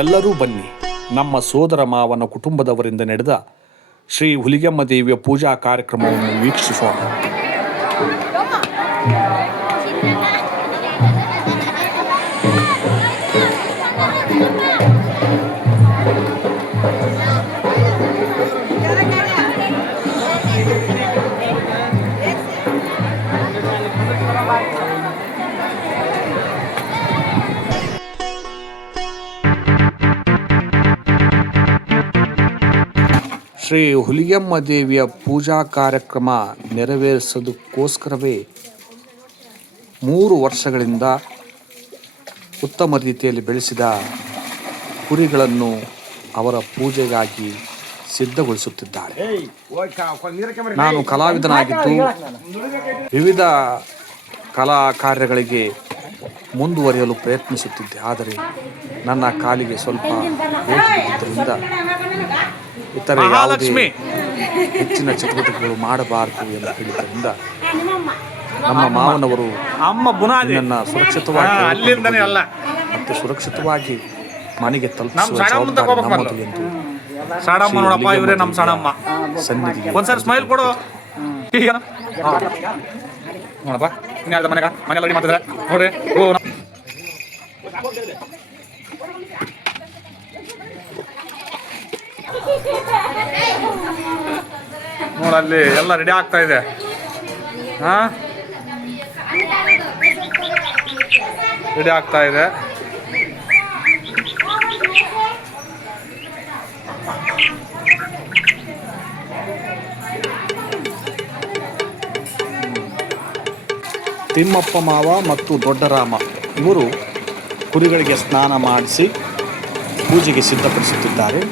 ಎಲ್ಲರೂ ಬನ್ನಿ, ನಮ್ಮ ಸೋದರ ಮಾವನ ಕುಟುಂಬದವರಿಂದ ನಡೆದ ಶ್ರೀ ಹುಲಿಗೆಮ್ಮ ದೇವಿಯ ಪೂಜಾ ಕಾರ್ಯಕ್ರಮವನ್ನು ವೀಕ್ಷಿಸೋಣ. ಶ್ರೀ ಹುಲಿಗೆಮ್ಮ ದೇವಿಯ ಪೂಜಾ ಕಾರ್ಯಕ್ರಮ ನೆರವೇರಿಸೋದಕ್ಕೋಸ್ಕರವೇ 3 ವರ್ಷಗಳಿಂದ ಉತ್ತಮ ರೀತಿಯಲ್ಲಿ ಬೆಳೆಸಿದ ಕುರಿಗಳನ್ನು ಅವರ ಪೂಜೆಗಾಗಿ ಸಿದ್ಧಗೊಳಿಸುತ್ತಿದ್ದಾರೆ. ನಾನು ಕಲಾವಿದನಾಗಿದ್ದು ವಿವಿಧ ಕಲಾ ಕಾರ್ಯಗಳಿಗೆ ಮುಂದುವರಿಯಲು ಪ್ರಯತ್ನಿಸುತ್ತಿದ್ದೆ. ಆದರೆ ನನ್ನ ಕಾಲಿಗೆ ಸ್ವಲ್ಪ ಏಟು ಬಿದ್ದಿದ್ದರಿಂದ ಇತರ ಯಾವುದೇ ಹೆಚ್ಚಿನ ಚಟುವಟಿಕೆಗಳು ಮಾಡಬಾರದು ಎಂದು ಹೇಳಿದ್ದರಿಂದ ನಮ್ಮ ಮಾವನವರು ನನ್ನ ಸುರಕ್ಷಿತವಾಗಿ ಮತ್ತು ಸುರಕ್ಷಿತವಾಗಿ ಮನೆಗೆ ತಲುಪಿಸುವ ಜವಾಬ್ದಾರಿ ನಮ್ಮದು ಎಂದು ಸನ್ನಿಧಿಗೆ ನೋಡಲ್ಲಿ ಎಲ್ಲ ರೆಡಿ ಆಗ್ತಾ ಇದೆ. ರೆಡಿ ಆಗ್ತಾ ಇದೆ. ತಿಮ್ಮಪ್ಪ ಮಾವ ಮತ್ತು ದೊಡ್ಡರಾಮ ಇವರು ಕುರಿಗಳಿಗೆ ಸ್ನಾನ ಮಾಡಿಸಿ ಪೂಜೆಗೆ ಸಿದ್ಧಪಡಿಸುತ್ತಿದ್ದಾರೆ.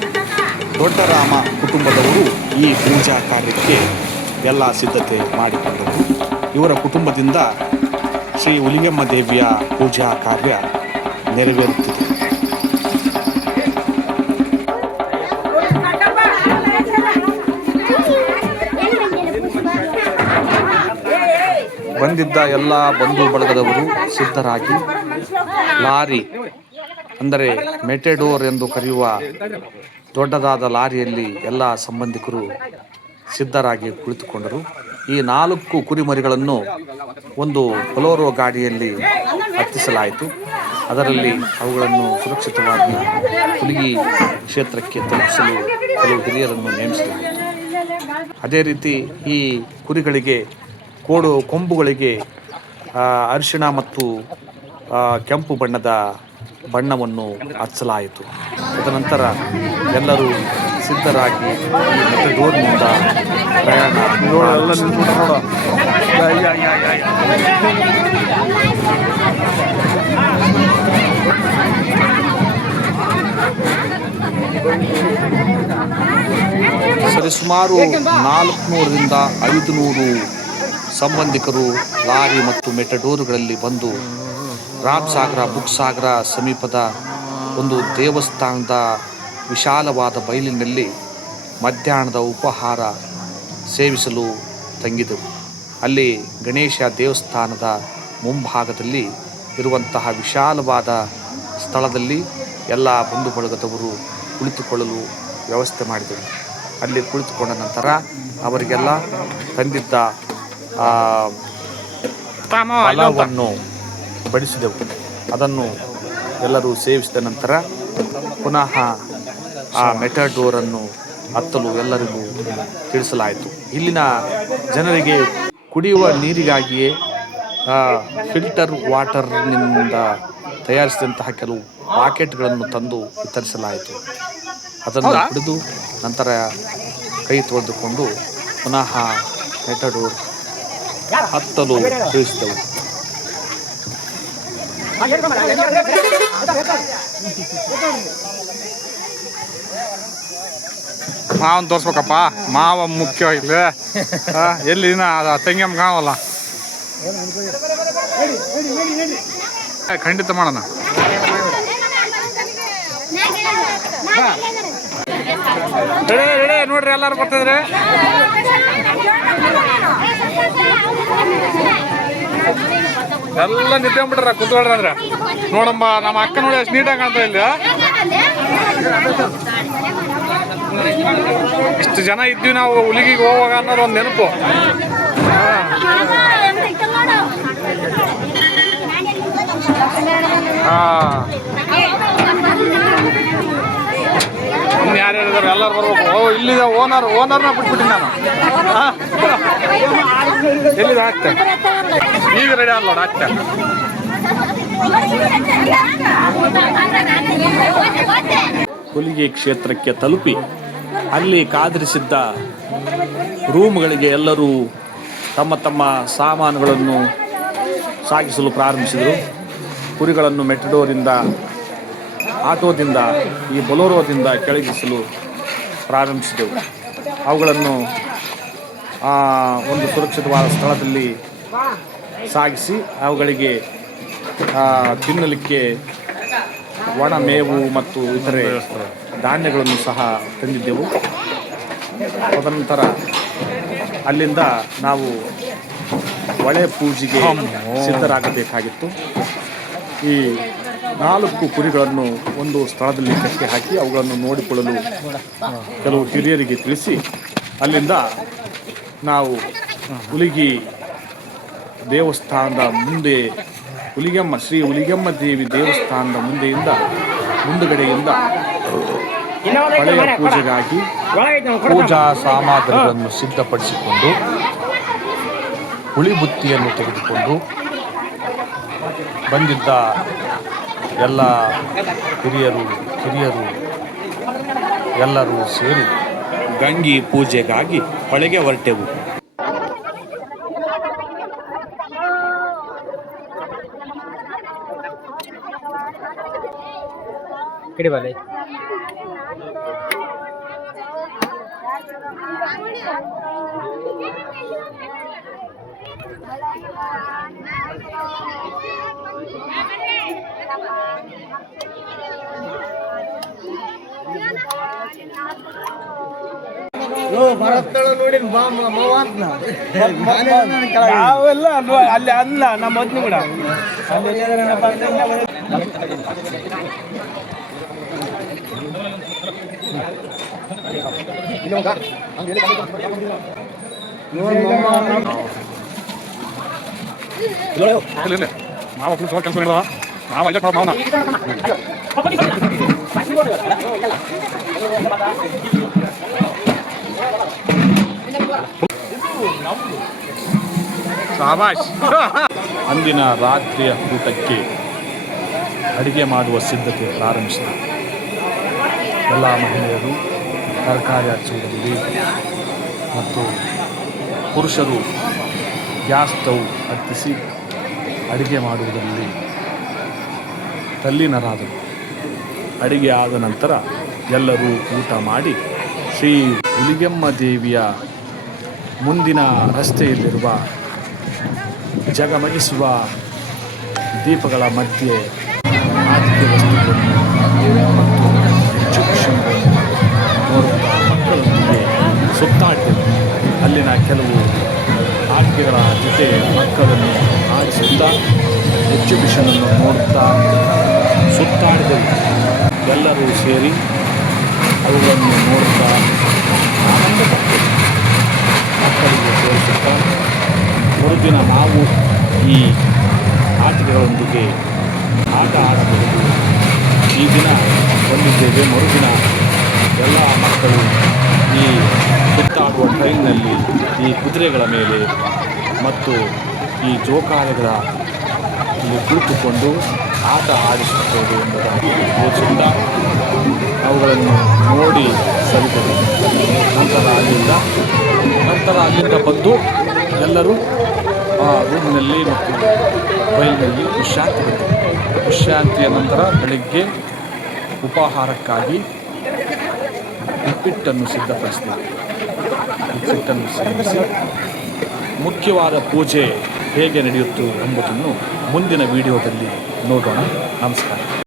ದೊಡ್ಡರಾಮ ಕುಟುಂಬದವರು ಈ ಪೂಜಾ ಕಾರ್ಯಕ್ಕೆ ಎಲ್ಲ ಸಿದ್ಧತೆ ಮಾಡಿಕೊಂಡರು. ಇವರ ಕುಟುಂಬದಿಂದ ಶ್ರೀ ಹುಲಿಗೆಮ್ಮ ದೇವಿಯ ಪೂಜಾ ಕಾರ್ಯ ನೆರವೇರುತ್ತಿದೆ. ಬಂದಿದ್ದ ಎಲ್ಲ ಬಂಧು ಬಳಗದವರು ಸಿದ್ಧರಾಗಿ ಲಾರಿ ಅಂದರೆ ಮೆಟೆಡೋರ್ ಎಂದು ಕರೆಯುವ ದೊಡ್ಡದಾದ ಲಾರಿಯಲ್ಲಿ ಎಲ್ಲ ಸಂಬಂಧಿಕರು ಸಿದ್ಧರಾಗಿ ಕುಳಿತುಕೊಂಡರು. ಈ 4 ಕುರಿಮರಿಗಳನ್ನು ಒಂದು ಬೊಲೊರೋ ಗಾಡಿಯಲ್ಲಿ ಹತ್ತಿಸಲಾಯಿತು. ಅದರಲ್ಲಿ ಅವುಗಳನ್ನು ಸುರಕ್ಷಿತವಾಗಿ ಹುಲಿಗಿ ಕ್ಷೇತ್ರಕ್ಕೆ ತಲುಪಿಸಲು ಕೆಲವು ಹಿರಿಯರನ್ನು ನೇಮಿಸಲಾಯಿತು. ಅದೇ ರೀತಿ ಈ ಕುರಿಗಳಿಗೆ ಕೊಂಬುಗಳಿಗೆ ಅರಿಶಿಣ ಮತ್ತು ಕೆಂಪು ಬಣ್ಣವನ್ನು ಹಚ್ಚಲಾಯಿತು. ತದನಂತರ ಎಲ್ಲರೂ ಸಿದ್ಧರಾಗಿ ಈ ಮೆಟೆಡೋರ್ನಿಂದ ಪ್ರಯಾಣ ಸರಿಸುಮಾರು 400ರಿಂದ 500 ಸಂಬಂಧಿಕರು ಲಾರಿ ಮತ್ತು ಮೆಟೆಡೋರ್ಗಳಲ್ಲಿ ಬಂದು ರಾಮಸಾಗರ ಬುಕ್ಸಾಗರ ಸಮೀಪದ ಒಂದು ದೇವಸ್ಥಾನದ ವಿಶಾಲವಾದ ಬಯಲಿನಲ್ಲಿ ಮಧ್ಯಾಹ್ನದ ಉಪಹಾರ ಸೇವಿಸಲು ತಂಗಿದೆವು. ಅಲ್ಲಿ ಗಣೇಶ ದೇವಸ್ಥಾನದ ಮುಂಭಾಗದಲ್ಲಿ ಇರುವಂತಹ ವಿಶಾಲವಾದ ಸ್ಥಳದಲ್ಲಿ ಎಲ್ಲ ಬಂಧು ಬಳಗದವರು ಕುಳಿತುಕೊಳ್ಳಲು ವ್ಯವಸ್ಥೆ ಮಾಡಿದೆವು. ಅಲ್ಲಿ ಕುಳಿತುಕೊಂಡ ನಂತರ ಅವರಿಗೆಲ್ಲ ತಂದಿದ್ದ ಫಲವನ್ನು ಬಡಿಸಿದೆವು. ಅದನ್ನು ಎಲ್ಲರೂ ಸೇವಿಸಿದ ನಂತರ ಪುನಃ ಆ ಮೆಟೆಡೋರನ್ನು ಹತ್ತಲು ಎಲ್ಲರಿಗೂ ತಿಳಿಸಲಾಯಿತು. ಇಲ್ಲಿನ ಜನರಿಗೆ ಕುಡಿಯುವ ನೀರಿಗಾಗಿಯೇ ಫಿಲ್ಟರ್ ವಾಟರ್ನಿಂದ ತಯಾರಿಸಿದಂತಹ ಕೆಲವು ಪಾಕೆಟ್ಗಳನ್ನು ತಂದು ವಿತರಿಸಲಾಯಿತು. ಅದನ್ನು ಕುಡಿದು ನಂತರ ಕೈ ತೊಳೆದುಕೊಂಡು ಪುನಃ ಮೆಟೆಡೋರ್ ಹತ್ತಲು ತಿಳಿಸಿದೆವು. ಮಾವನ್ ತೋರ್ಸ್ಬೇಕಪ್ಪ, ಮಾವ ಮುಖ್ಯ ಇಲ್ಲಿ. ಎಲ್ಲಿ ತೆಂಗಮ್ಮ ಕಾಣಲ್ಲ. ಖಂಡಿತ ಮಾಡೋಣ. ನೋಡ್ರಿ ಎಲ್ಲಾರು ಬರ್ತಿದ್ರಿ. ಎಲ್ಲ ನಿಂತ್ಕೊಂಡ್ಬಿಟ್ರ ಕುತ್ಕೊಳ್ರಿ ಅಂದ್ರೆ ನೋಡಮ್ಮ. ನಮ್ಮ ಅಕ್ಕ ನೋಡಿ ಅಷ್ಟು ನೀಟಾಗಿ ಕಾಣ್ತಾ ಇಲ್ಲ. ಇಷ್ಟು ಜನ ಇದ್ವಿ ನಾವು ಹುಲಿಗಿಗೆ ಹೋಗುವಾಗ ಅನ್ನೋದು ಒಂದು ನೆನಪು. ಇನ್ನು ಯಾರ್ಯಾರಿದ್ದಾರೆ ಎಲ್ಲರೂ ಬರ್ಬೇಕು. ಇಲ್ಲಿದೆ ಓನರ್ನ ಬಿಟ್ಬಿಟ್ಟಿನಿ ನಾನು. ಎಲ್ಲಿದೆ ಆಗ್ತೆ ಈಗ ರೆಡಿ ಅಲ್ಲ ನೋಡಿ ಆಗ್ತೆ. ಹುಲಿಗೆ ಕ್ಷೇತ್ರಕ್ಕೆ ತಲುಪಿ ಅಲ್ಲಿ ಕಾದಿರಿಸಿದ್ದ ರೂಮ್ಗಳಿಗೆ ಎಲ್ಲರೂ ತಮ್ಮ ತಮ್ಮ ಸಾಮಾನುಗಳನ್ನು ಸಾಗಿಸಲು ಪ್ರಾರಂಭಿಸಿದರು. ಕುರಿಗಳನ್ನು ಮೆಟ್ಡೋರಿಂದ ಆಟೋದಿಂದ ಈ ಬೊಲೋರೋದಿಂದ ಕೆಳಗಿಸಲು ಪ್ರಾರಂಭಿಸಿದೆವು. ಅವುಗಳನ್ನು ಒಂದು ಸುರಕ್ಷಿತವಾದ ಸ್ಥಳದಲ್ಲಿ ಸಾಗಿಸಿ ಅವುಗಳಿಗೆ ತಿನ್ನಲಿಕ್ಕೆ ಒಣ ಮೇವು ಮತ್ತು ಇತರೆ ಧಾನ್ಯಗಳನ್ನು ಸಹ ತಂದಿದ್ದೆವು. ತದನಂತರ ಅಲ್ಲಿಂದ ನಾವು ಒಳೆ ಪೂಜೆಗೆ ಸಿದ್ಧರಾಗಬೇಕಾಗಿತ್ತು. ಈ 4 ಕುರಿಗಳನ್ನು ಒಂದು ಸ್ಥಳದಲ್ಲಿ ಕಟ್ಟಿ ಹಾಕಿ ಅವುಗಳನ್ನು ನೋಡಿಕೊಳ್ಳಲು ಕೆಲವು ಹಿರಿಯರಿಗೆ ತಿಳಿಸಿ ಅಲ್ಲಿಂದ ನಾವು ಹುಲಿಗಿ ದೇವಸ್ಥಾನದ ಮುಂದೆ ಶ್ರೀ ಹುಲಿಗೆಮ್ಮ ದೇವಿ ದೇವಸ್ಥಾನದ ಮುಂದುಗಡೆಯಿಂದ ಹಳೆಯ ಪೂಜೆಗಾಗಿ ಪೂಜಾ ಸಾಮಗ್ರಿಗಳನ್ನು ಸಿದ್ಧಪಡಿಸಿಕೊಂಡು ಹುಳಿ ಬುತ್ತಿಯನ್ನು ತೆಗೆದುಕೊಂಡು ಬಂದಿದ್ದ ಎಲ್ಲ ಕಿರಿಯರು ಎಲ್ಲರೂ ಸೇರಿ ಗಂಗಿ ಪೂಜೆಗಾಗಿ ಹೊಳೆಗೆ ಹೊರಟೆವು. ನಾವೆಲ್ಲ ಅಲ್ಲಿ ಅಲ್ಲ ನಮ್ಮ ಮೊದ್ಲು ಕೂಡ ಮಾವ ಕೆಲಸ ಮಾಡಿದ ಮಾವ ಇಲ್ಲ ಮಾವನ ಶಾಬಾಷ್. ಅಂದಿನ ರಾತ್ರಿಯ ಊಟಕ್ಕೆ ಅಡಿಗೆ ಮಾಡುವ ಸಿದ್ಧತೆ ಪ್ರಾರಂಭಿಸಿದ ಎಲ್ಲ ಮಹಿಳೆಯರು ತರಕಾರಿ ಹಚ್ಚುವುದರಲ್ಲಿ ಮತ್ತು ಪುರುಷರು ಗ್ಯಾಸ್ ಸ್ಟವ್ ಹತ್ತಿಸಿ ಅಡಿಗೆ ಮಾಡುವುದರಲ್ಲಿ ತಲ್ಲೀನರಾದರು. ಅಡಿಗೆ ಆದ ನಂತರ ಎಲ್ಲರೂ ಊಟ ಮಾಡಿ ಶ್ರೀ ಹುಲಿಗೆಮ್ಮ ದೇವಿಯ ಮುಂದಿನ ರಸ್ತೆಯಲ್ಲಿರುವ ಜಗಮಗಿಸುವ ದೀಪಗಳ ಮಧ್ಯೆ ಆಟಿಕೆ ವಸ್ತುಗಳನ್ನು ಮತ್ತು ಎಕ್ಸಿಬಿಷನ್ಗಳನ್ನು ನೋಡುತ್ತಾ ಮಕ್ಕಳೊಂದಿಗೆ ಸುತ್ತಾಡಿದೆವು. ಅಲ್ಲಿನ ಕೆಲವು ಆಟಿಕೆಗಳ ಜೊತೆ ಮಕ್ಕಳನ್ನು ಆಡಿಸುತ್ತಾ ಎಕ್ಸಿಬಿಷನನ್ನು ನೋಡುತ್ತಾ ಸುತ್ತಾಡಿದೆವು. ಎಲ್ಲರೂ ಸೇರಿ ಅವುಗಳನ್ನು ನೋಡುತ್ತಾ ಆನಂದಪಟ್ಟೆವು. ಮಕ್ಕಳಿಗೆ ತೋರಿಸುತ್ತಾ ಮರುದಿನ ನಾವು ಈ ಆಟಿಕೆಗಳೊಂದಿಗೆ ಆಟ ಆಡಬಹುದು. ಈ ದಿನ ಬಂದಿದ್ದೇವೆ, ಮರುದಿನ ಎಲ್ಲ ಮಕ್ಕಳು ಈ ಸುತ್ತಾಡುವ ಟ್ರೈನ್ನಲ್ಲಿ ಈ ಕುದುರೆಗಳ ಮೇಲೆ ಮತ್ತು ಈ ಜೋಕಾಲಿಗಳ ಇಲ್ಲಿ ಕುಳಿತುಕೊಂಡು ಆಟ ಆಡಿಸುತ್ತೇವೆ ಎಂಬುದಾಗಿ ತೋರಿಸುತ್ತಾ ಅವುಗಳನ್ನು ನೋಡಿ ಸವಿದರು. ನಂತರ ಅಲ್ಲಿಂದ ಬಂದು ಎಲ್ಲರೂ ರೂಮಿನಲ್ಲಿ ಮತ್ತು ಬಯಲಿನಲ್ಲಿ ವಿಶ್ರಾಂತಿಯ ನಂತರ ಬೆಳಗ್ಗೆ ಉಪಾಹಾರಕ್ಕಾಗಿ ಉಪ್ಪಿಟ್ಟನ್ನು ಸಿದ್ಧಪಡಿಸಿದ್ದೇವೆ. ಉಪ್ಪಿಟ್ಟನ್ನು ಸೇವಿಸಿ ಮುಖ್ಯವಾದ ಪೂಜೆ ಹೇಗೆ ನಡೆಯುತ್ತು ಎಂಬುದನ್ನು ಮುಂದಿನ ವಿಡಿಯೋದಲ್ಲಿ ನೋಡೋಣ. ನಮಸ್ಕಾರ.